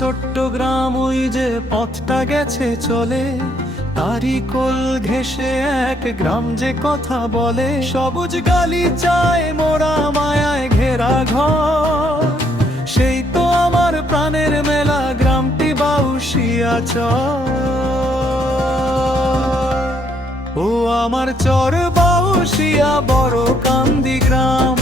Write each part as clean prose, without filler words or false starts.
ছোট্ট গ্রাম, ওই যে পথটা গেছে চলে, তারই কোল ঘেঁষে এক গ্রাম যে কথা বলে। সবুজ গালিচায় মোরা মায়ায় ঘেরা ঘর, সেই তো আমার প্রাণের মেলা, গ্রামটি বাউশিয়া চর। ও আমার চর বাউশিয়া বড় কান্দি গ্রাম,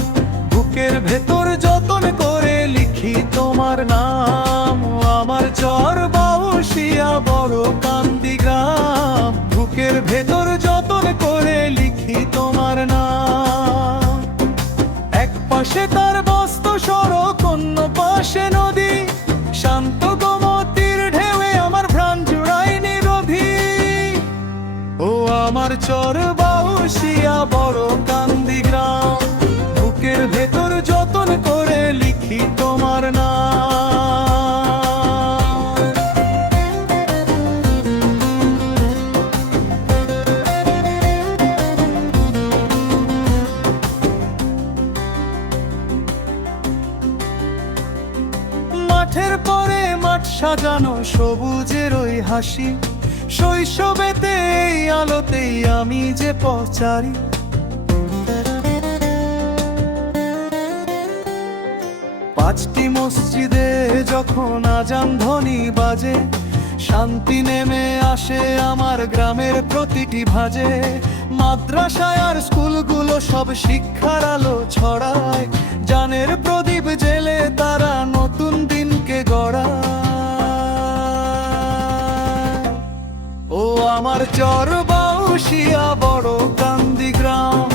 বুকের ভেতর যতন করে লিখি তোমার নাম। ও আমার চর বাউশিয়া বড় কান্দি গ্রাম, বুকের ভেতর যতন করে লিখি তোমার নাম। এক পাশে তার বস্ত সড়ক, অন্য পাশে নদী, শান্ত গোমতীর ঢেউয়ে আমার প্রাণ জুড়ায় নিরোধী। ও আমার চর বাউশিয়া বড় কান্দি গ্রাম, বুকের ভেতর যতন করে লিখি তোমার নাম। মাঠের পরে মাঠ সাজানো সবুজের ওই হাসি, শৈশবেতে এই আলোতেই আমি যে পচারি। পাঁচটি মসজিদে যখন আজান ধ্বনি বাজে, শান্তি নেমে আসে আমার গ্রামের প্রতিটি ভাজে। মাদ্রাসায় আর স্কুলগুলো সব শিক্ষার আলো ছড়ায়, জানের প্রদীপ জেলে তারা নতুন দিনকে গড়ায়। ও আমার চর বাউশিয়া বড় কান্দি গ্রাম,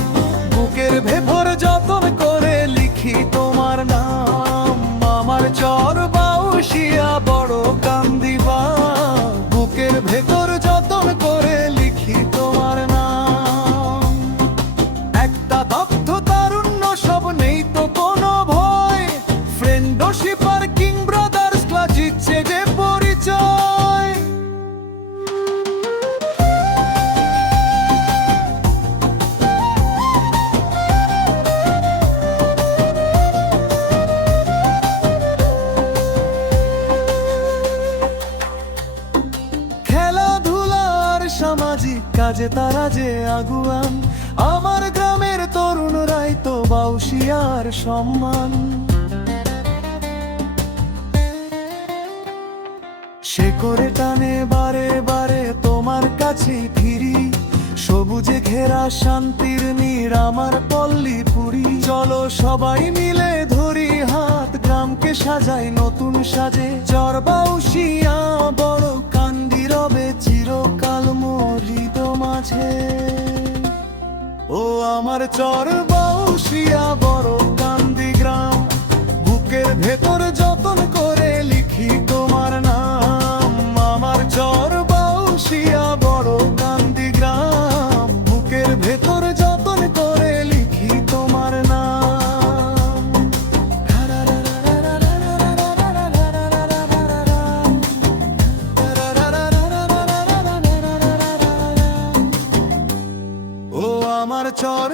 বুকের ভেতর যতন করে লিখি তোমার নাম। আমার চর বাউশিয়া বড় কান্দি গ্রাম, বুকের ভেতর যতন করে লিখি তোমার নাম। একটা দগ্ধ তারুণ্য, সব নেই তো কোনো ভয়, ফ্রেন্ডশিপ আর কিং ব্রাদার্স ক্লাস জিতছে যে পরিচয়। সামাজিক কাজে তারা যে আগুয়ান, আমার গ্রামের তরুণরাই তো বাউশিয়ার সম্মান। সে করে টানে বারে বারে তোমার কাছে ফিরি, সবুজে ঘেরা শান্তির নীড় আমার পল্লীপুরি। চলো সবাই মিলে ধরি হাত, গ্রামকে সাজাই নতুন সাজে। চর বাউশিয়া বড় কান্দি রবে চিরকাল মলিত মাঝে। ও আমার চর বাউশিয়া বড় কান্দি গ্রাম, বুকের ভেতর যতন করে লিখি তোমার নাম। আমার চর বাউশিয়া বড় কান্দি গ্রাম, বুকের ভেতর যতন করে লিখি তোমার নাম। ও আমার চর